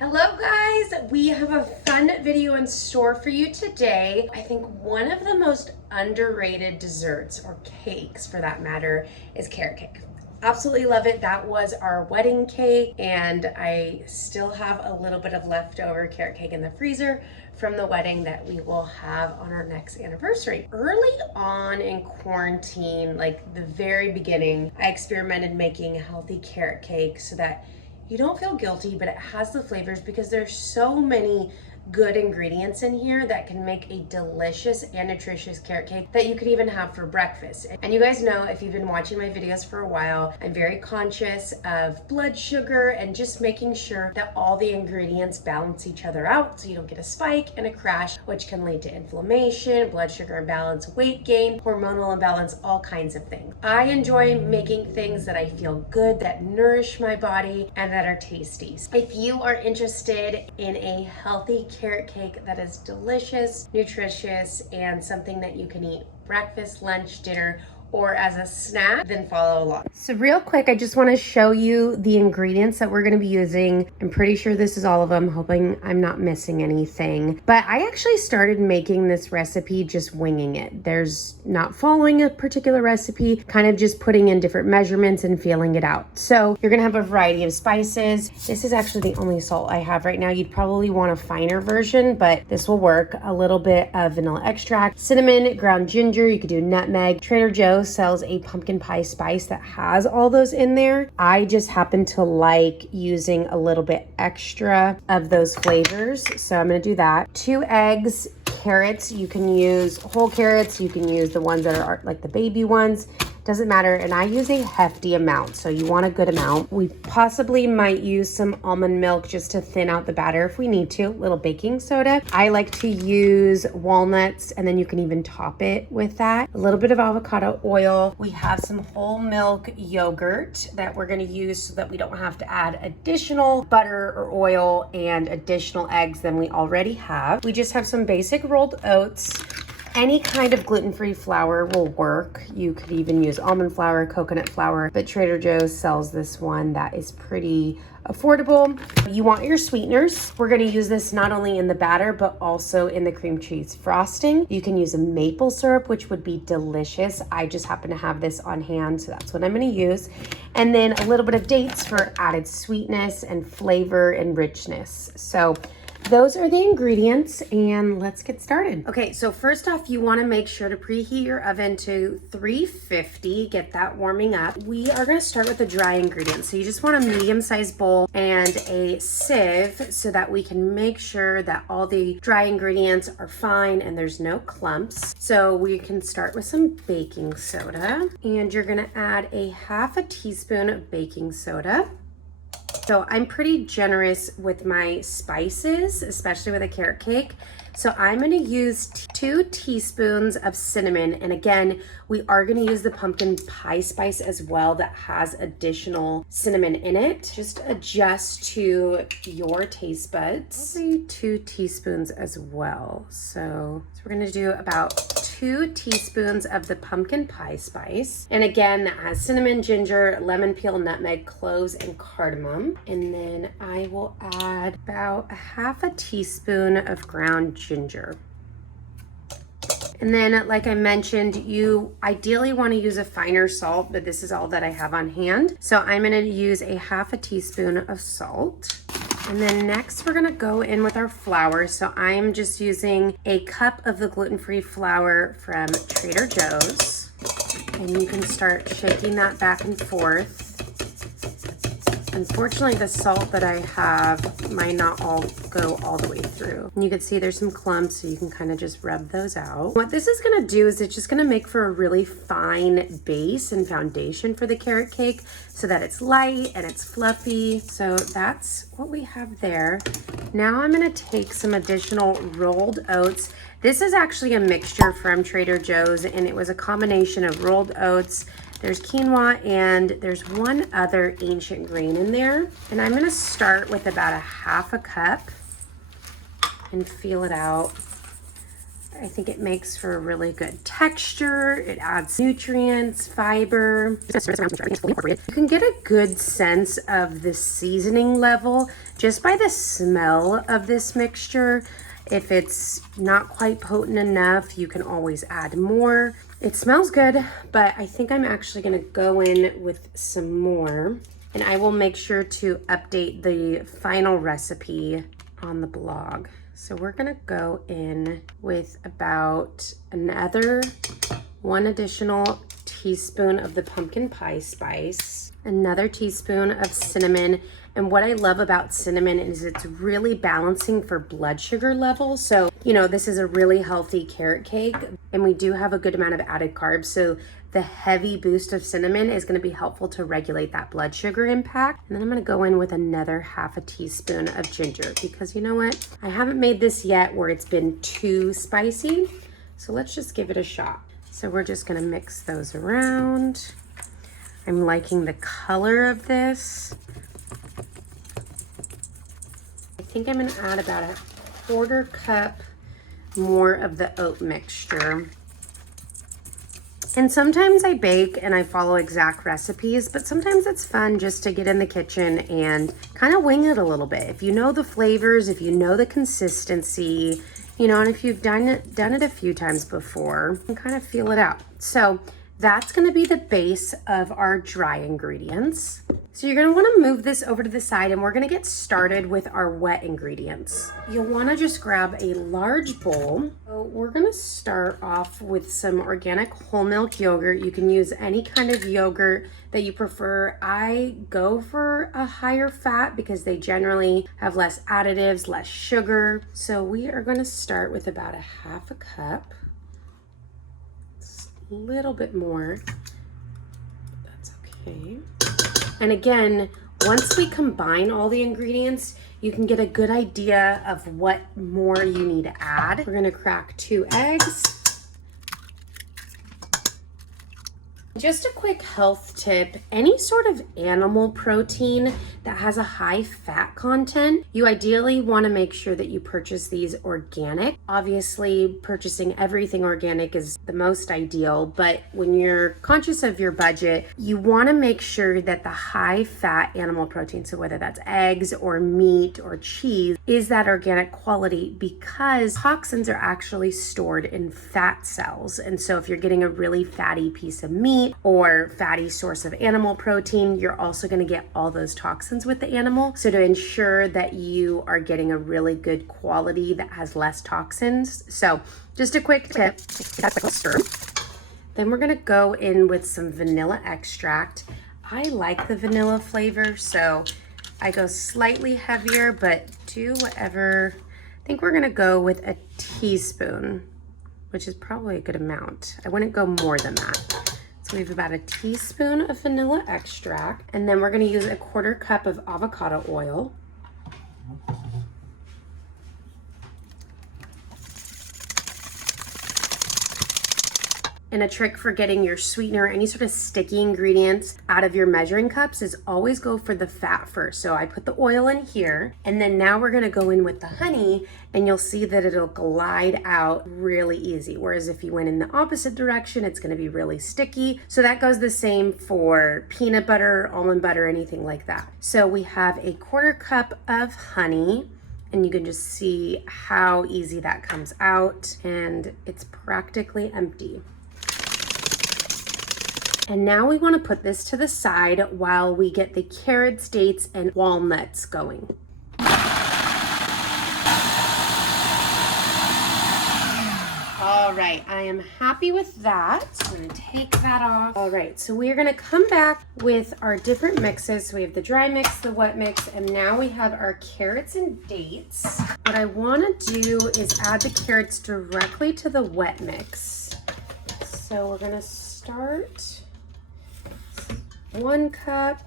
Hello guys, we have a fun video in store for you today. I think one of the most underrated desserts, or cakes for that matter, is carrot cake. Absolutely love it. That was our wedding cake, and I still have a little bit of leftover carrot cake in the freezer from the wedding that we will have on our next anniversary. Early on in quarantine, like the very beginning, I experimented making a healthy carrot cake so that you don't feel guilty, but it has the flavors because there's so many good ingredients in here that can make a delicious and nutritious carrot cake that you could even have for breakfast. And you guys know, if you've been watching my videos for a while, I'm very conscious of blood sugar and just making sure that all the ingredients balance each other out so you don't get a spike and a crash, which can lead to inflammation, blood sugar imbalance, weight gain, hormonal imbalance, all kinds of things. I enjoy making things that I feel good, that nourish my body, and that are tasty. If you are interested in a healthy carrot cake that is delicious, nutritious, and something that you can eat breakfast, lunch, dinner, or as a snack, then follow along. So real quick, I just want to show you the ingredients that we're going to be using. I'm pretty sure this is all of them, hoping I'm not missing anything. But I actually started making this recipe just winging it. There's not following a particular recipe, kind of just putting in different measurements and feeling it out. So you're going to have a variety of spices. This is actually the only salt I have right now. You'd probably want a finer version, but this will work. A little bit of vanilla extract, cinnamon, ground ginger. You could do nutmeg. Trader Joe's sells a pumpkin pie spice that has all those in there. I just happen to like using a little bit extra of those flavors, so I'm gonna do that. 2 eggs, carrots. You can use whole carrots, you can use the ones that are like the baby ones, doesn't matter. And I use a hefty amount, so you want a good amount. We possibly might use some almond milk just to thin out the batter if we need to. A little baking soda. I like to use walnuts, and then you can even top it with that. A little bit of avocado oil. We have some whole milk yogurt that we're going to use so that we don't have to add additional butter or oil and additional eggs than we already have. We just have some basic rolled oats. Any kind of gluten-free flour will work. You could even use almond flour, coconut flour, but Trader Joe's sells this one that is pretty affordable. You want your sweeteners. We're going to use this not only in the batter, but also in the cream cheese frosting. You can use a maple syrup, which would be delicious. I just happen to have this on hand, so that's what I'm going to use. And then a little bit of dates for added sweetness and flavor and richness. So those are the ingredients, and let's get started. Okay, so first off, you want to make sure to preheat your oven to 350, get that warming up. We are going to start with the dry ingredients. So you just want a medium-sized bowl and a sieve so that we can make sure that all the dry ingredients are fine and there's no clumps. So we can start with some baking soda, and you're going to add a half a teaspoon of baking soda. So I'm pretty generous with my spices, especially with a carrot cake. So I'm going to use 2 teaspoons of cinnamon. And again, we are going to use the pumpkin pie spice as well that has additional cinnamon in it. Just adjust to your taste buds. Maybe 2 teaspoons as well. So we're going to do about 2 teaspoons of the pumpkin pie spice. And again, that has cinnamon, ginger, lemon peel, nutmeg, cloves, and cardamom. And then I will add about a half a teaspoon of ground ginger. And then, like I mentioned, you ideally want to use a finer salt, but this is all that I have on hand. So I'm going to use a half a teaspoon of salt. And then next we're gonna go in with our flour. So I'm just using a cup of the gluten-free flour from Trader Joe's. And you can start shaking that back and forth. Unfortunately, the salt that I have might not all go all the way through. And you can see there's some clumps, so you can kind of just rub those out. What this is gonna do is it's just gonna make for a really fine base and foundation for the carrot cake so that it's light and it's fluffy. So that's what we have there. Now I'm gonna take some additional rolled oats. This is actually a mixture from Trader Joe's, and it was a combination of rolled oats. There's quinoa, and there's one other ancient grain in there. And I'm gonna start with about a half a cup and feel it out. I think it makes for a really good texture. It adds nutrients, fiber. You can get a good sense of the seasoning level just by the smell of this mixture. If it's not quite potent enough, you can always add more. It smells good, but I think I'm actually gonna go in with some more, and I will make sure to update the final recipe on the blog. So we're gonna go in with about another 1 additional teaspoon of the pumpkin pie spice, another teaspoon of cinnamon. And what I love about cinnamon is it's really balancing for blood sugar levels. So, you know, this is a really healthy carrot cake, and we do have a good amount of added carbs. So the heavy boost of cinnamon is gonna be helpful to regulate that blood sugar impact. And then I'm gonna go in with another 1/2 teaspoon of ginger, because you know what? I haven't made this yet where it's been too spicy. So let's just give it a shot. So we're just gonna mix those around. I'm liking the color of this. I think I'm gonna add about a 1/4 cup more of the oat mixture. And sometimes I bake and I follow exact recipes, but sometimes it's fun just to get in the kitchen and kind of wing it a little bit. If you know the flavors, if you know the consistency, you know, and if you've done it a few times before, you can kind of feel it out. So that's gonna be the base of our dry ingredients. So you're gonna wanna move this over to the side, and we're gonna get started with our wet ingredients. You'll wanna just grab a large bowl. So we're gonna start off with some organic whole milk yogurt. You can use any kind of yogurt that you prefer. I go for a higher fat because they generally have less additives, less sugar. So we are gonna start with about a 1/2 cup. A little bit more, that's okay. And again, once we combine all the ingredients, you can get a good idea of what more you need to add. We're gonna crack 2 eggs. Just a quick health tip, any sort of animal protein that has a high fat content, you ideally want to make sure that you purchase these organic. Obviously, purchasing everything organic is the most ideal, but when you're conscious of your budget, you want to make sure that the high fat animal protein, so whether that's eggs or meat or cheese, is that organic quality, because toxins are actually stored in fat cells. And so if you're getting a really fatty piece of meat or fatty source of animal protein, you're also going to get all those toxins with the animal. So to ensure that you are getting a really good quality that has less toxins. So just a quick tip, stir. Then we're going to go in with some vanilla extract. I like the vanilla flavor, so I go slightly heavier, but do whatever. I think we're going to go with a teaspoon, which is probably a good amount. I wouldn't go more than that. So we have about a teaspoon of vanilla extract, and then we're gonna use a 1/4 cup of avocado oil. And a trick for getting your sweetener, any sort of sticky ingredients out of your measuring cups, is always go for the fat first. So I put the oil in here, and then now we're gonna go in with the honey, and you'll see that it'll glide out really easy. Whereas if you went in the opposite direction, it's gonna be really sticky. So that goes the same for peanut butter, almond butter, anything like that. So we have a 1/4 cup of honey, and you can just see how easy that comes out, and it's practically empty. And now we want to put this to the side while we get the carrots, dates, and walnuts going. All right, I am happy with that. I'm gonna take that off. All right, so we are gonna come back with our different mixes. So we have the dry mix, the wet mix, and now we have our carrots and dates. What I wanna do is add the carrots directly to the wet mix. So we're gonna start 1 cup.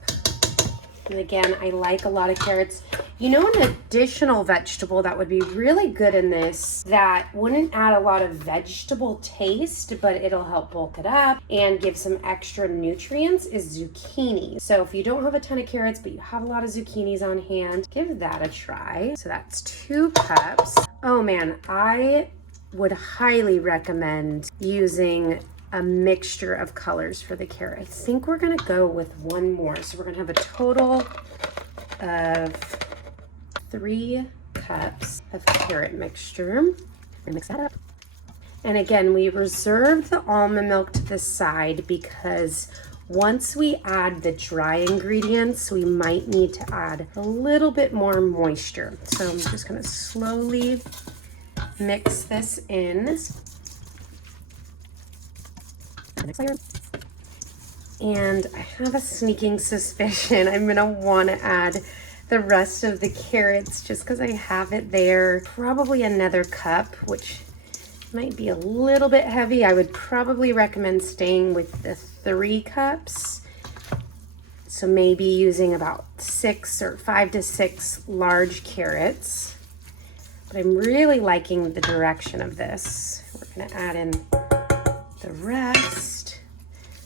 And again, I like a lot of carrots. You know, an additional vegetable that would be really good in this that wouldn't add a lot of vegetable taste, but it'll help bulk it up and give some extra nutrients, is zucchini. So if you don't have a ton of carrots, but you have a lot of zucchinis on hand, give that a try. So that's 2 cups. Oh man, I would highly recommend using a mixture of colors for the carrot. I think we're gonna go with one more. So we're gonna have a total of 3 cups of carrot mixture. And mix that up. And again, we reserved the almond milk to the side because once we add the dry ingredients, we might need to add a little bit more moisture. So I'm just gonna slowly mix this in. And I have a sneaking suspicion I'm gonna wanna add the rest of the carrots just because I have it there. Probably another cup, which might be a little bit heavy. I would probably recommend staying with the 3 cups. So maybe using about 6 or 5 to 6 large carrots. But I'm really liking the direction of this. We're gonna add in the rest.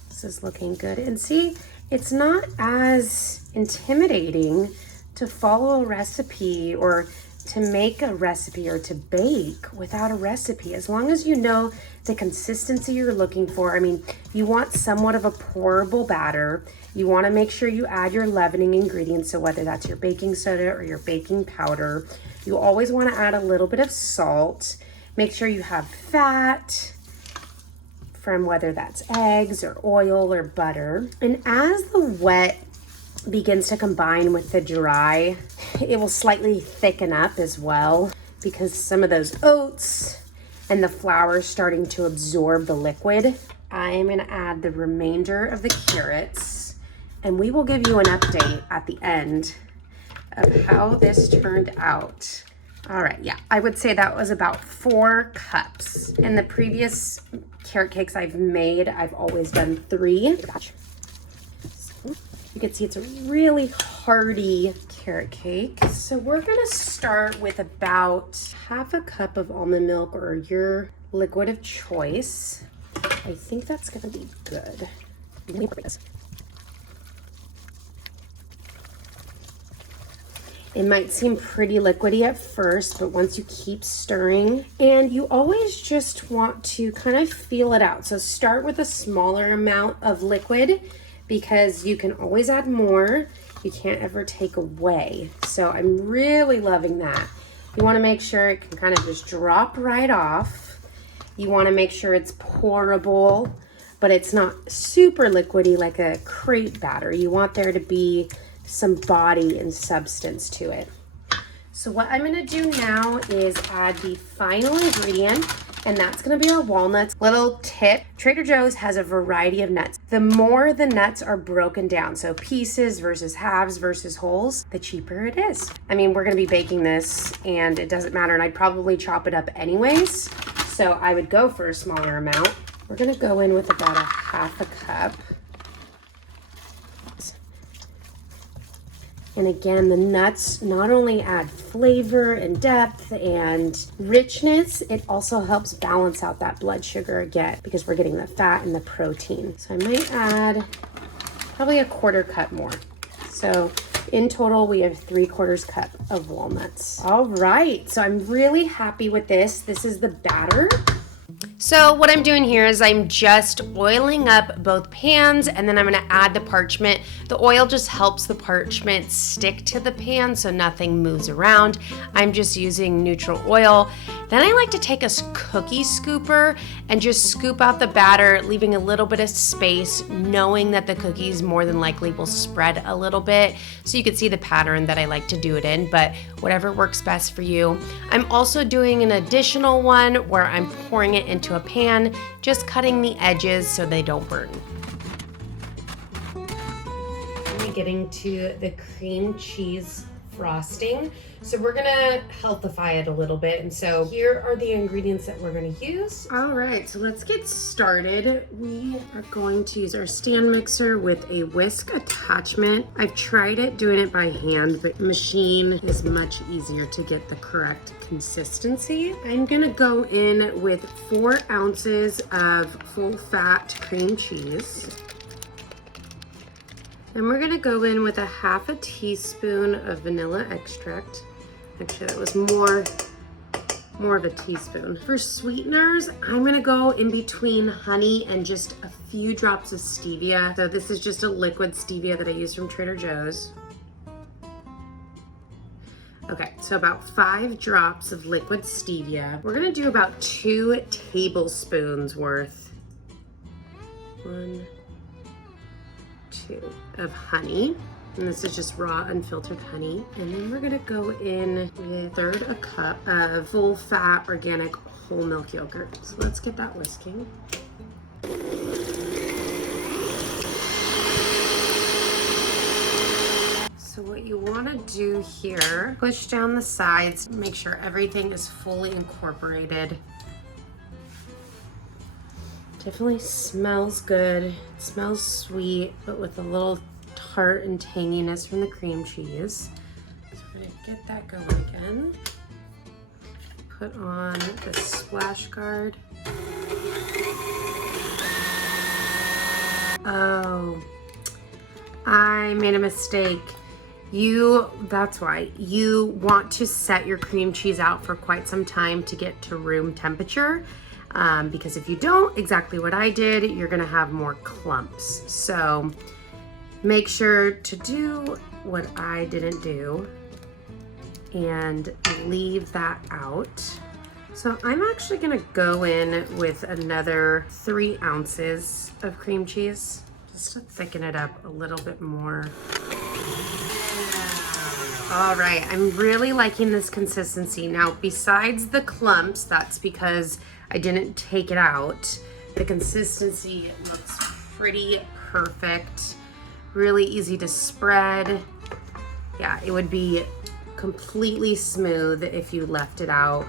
This is looking good. And see, it's not as intimidating to follow a recipe or to make a recipe or to bake without a recipe, as long as you know the consistency you're looking for. I mean, you want somewhat of a pourable batter. You want to make sure you add your leavening ingredients, so whether that's your baking soda or your baking powder. You always want to add a little bit of salt. Make sure you have fat from whether that's eggs or oil or butter. And as the wet begins to combine with the dry, it will slightly thicken up as well because some of those oats and the flour is starting to absorb the liquid. I am going to add the remainder of the carrots, and we will give you an update at the end of how this turned out. All right, yeah, I would say that was about 4 cups. In the previous carrot cakes I've made, I've always done 3. You can see it's a really hearty carrot cake. So we're gonna start with about half a cup of almond milk or your liquid of choice. I think that's gonna be good. It might seem pretty liquidy at first, but once you keep stirring, and you always just want to kind of feel it out. So start with a smaller amount of liquid, because you can always add more. You can't ever take away. So I'm really loving that. You want to make sure it can kind of just drop right off. You want to make sure it's pourable, but it's not super liquidy like a crepe batter. You want there to be some body and substance to it. So what I'm going to do now is add the final ingredient, and that's going to be our walnuts. Little tip, Trader Joe's has a variety of nuts. The more the nuts are broken down, so pieces versus halves versus wholes, the cheaper it is. I mean, we're going to be baking this and it doesn't matter, and I'd probably chop it up anyways, so I would go for a smaller amount. We're going to go in with about a half a cup. And again, the nuts not only add flavor and depth and richness, it also helps balance out that blood sugar again because we're getting the fat and the protein. So I might add probably a 1/4 cup more. So in total, we have 3/4 cup of walnuts. All right, so I'm really happy with this. This is the batter. So what I'm doing here is I'm just oiling up both pans, and then I'm going to add the parchment. The oil just helps the parchment stick to the pan so nothing moves around. I'm just using neutral oil. Then I like to take a cookie scooper and just scoop out the batter, leaving a little bit of space, knowing that the cookies more than likely will spread a little bit. So you can see the pattern that I like to do it in, but whatever works best for you. I'm also doing an additional one where I'm pouring it into a pan, just cutting the edges so they don't burn. I'm getting to the cream cheese frosting. So we're gonna healthify it a little bit. And so here are the ingredients that we're gonna use. All right, so let's get started. We are going to use our stand mixer with a whisk attachment. I've tried it doing it by hand, but machine is much easier to get the correct consistency. I'm gonna go in with 4 ounces of full fat cream cheese. Then we're gonna go in with a 1/2 teaspoon of vanilla extract. Actually, that was more more of a teaspoon. For sweeteners, I'm gonna go in between honey and just a few drops of stevia. So this is just a liquid stevia that I use from Trader Joe's. Okay, so about 5 drops of liquid stevia. We're gonna do about 2 tablespoons worth. 1, 2 of honey. And this is just raw, unfiltered honey. And then we're gonna go in with 1/3 a cup of full fat, organic, whole milk yogurt. So let's get that whisking. So what you wanna do here, push down the sides, make sure everything is fully incorporated. Definitely smells good. It smells sweet, but with a little tart and tanginess from the cream cheese. So we're gonna get that going again. Put on the splash guard. Oh, I made a mistake. That's why you want to set your cream cheese out for quite some time to get to room temperature. Because if you don't, exactly what I did, you're gonna have more clumps. So make sure to do what I didn't do and leave that out. So I'm actually gonna go in with another 3 ounces of cream cheese, just to thicken it up a little bit more. All right, I'm really liking this consistency. Now, besides the clumps, that's because I didn't take it out. The consistency looks pretty perfect, really easy to spread. Yeah, it would be completely smooth if you left it out.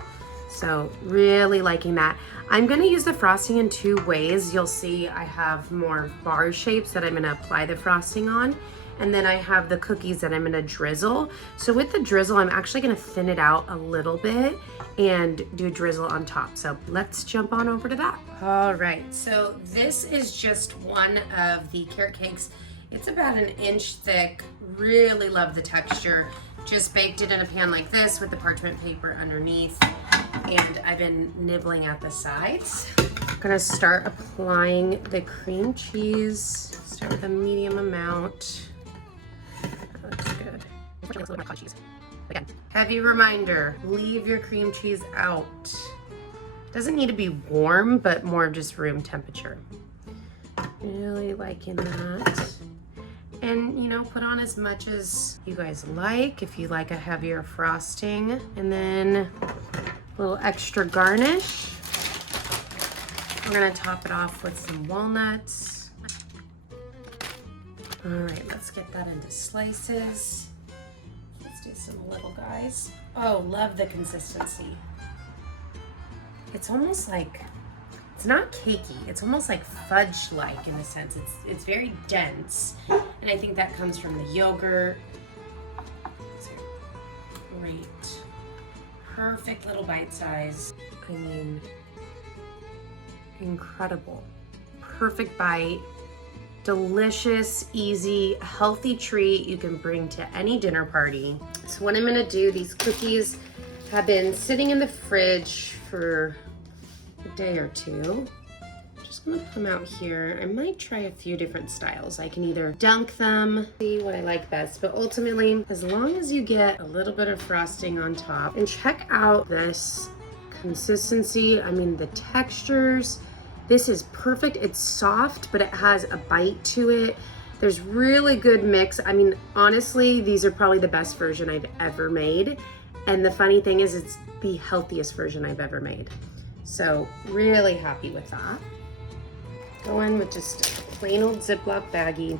So really liking that. I'm gonna use the frosting in 2 ways. You'll see I have more bar shapes that I'm gonna apply the frosting on. And then I have the cookies that I'm gonna drizzle. So with the drizzle, I'm actually gonna thin it out a little bit and do a drizzle on top. So let's jump on over to that. All right, so this is just one of the carrot cakes. It's about 1 inch thick. Really love the texture. Just baked it in a pan like this with the parchment paper underneath. And I've been nibbling at the sides. I'm gonna start applying the cream cheese. Start with a medium amount. That looks good. Unfortunately, it's a little bit of cheese. Again, heavy reminder, leave your cream cheese out. Doesn't need to be warm, but more just room temperature. Really liking that. And you know, put on as much as you guys like, if you like a heavier frosting. And then a little extra garnish. We're gonna top it off with some walnuts. All right, let's get that into slices. Let's do some little guys. Oh, love the consistency. It's almost like, it's not cakey, it's almost like fudge-like in a sense. It's very dense, and I think that comes from the yogurt. Great. Perfect little bite size. I mean, incredible. Perfect bite. Delicious, easy, healthy treat you can bring to any dinner party. So what I'm gonna do, these cookies have been sitting in the fridge for a day or 2. Just gonna put them out here. I might try a few different styles. I can either dunk them, see what I like best, but ultimately, as long as you get a little bit of frosting on top, and check out this consistency. I mean, the textures, this is perfect. It's soft, but it has a bite to it. There's really good mix. I mean, honestly, these are probably the best version I've ever made. And the funny thing is, it's the healthiest version I've ever made. So really happy with that. Go in with just a plain old Ziploc baggie.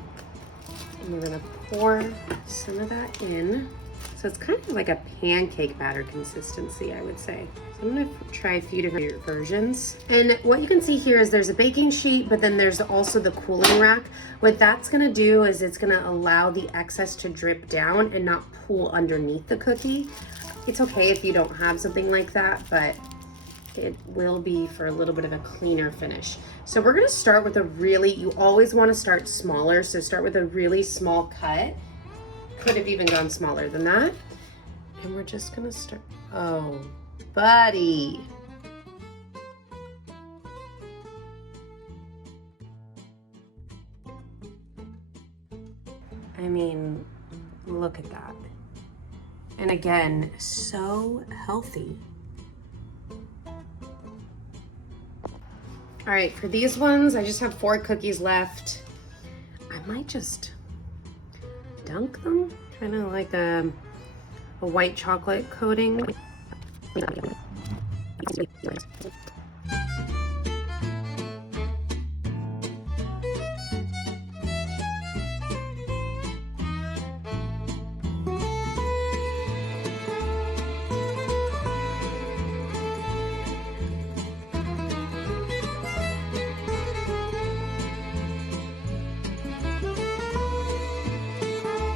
And we're gonna pour some of that in. So it's kind of like a pancake batter consistency, I would say. So I'm gonna try a few different versions. And what you can see here is there's a baking sheet, but then there's also the cooling rack. What that's gonna do is it's gonna allow the excess to drip down and not pool underneath the cookie. It's okay if you don't have something like that, but it will be for a little bit of a cleaner finish. So we're gonna start with you always wanna start smaller, so start with a really small cut. Could have even gone smaller than that. And we're just gonna start, oh, Buddy. I mean, look at that. And again, so healthy. All right, for these ones, I just have 4 cookies left. I might just dunk them, kind of like a white chocolate coating.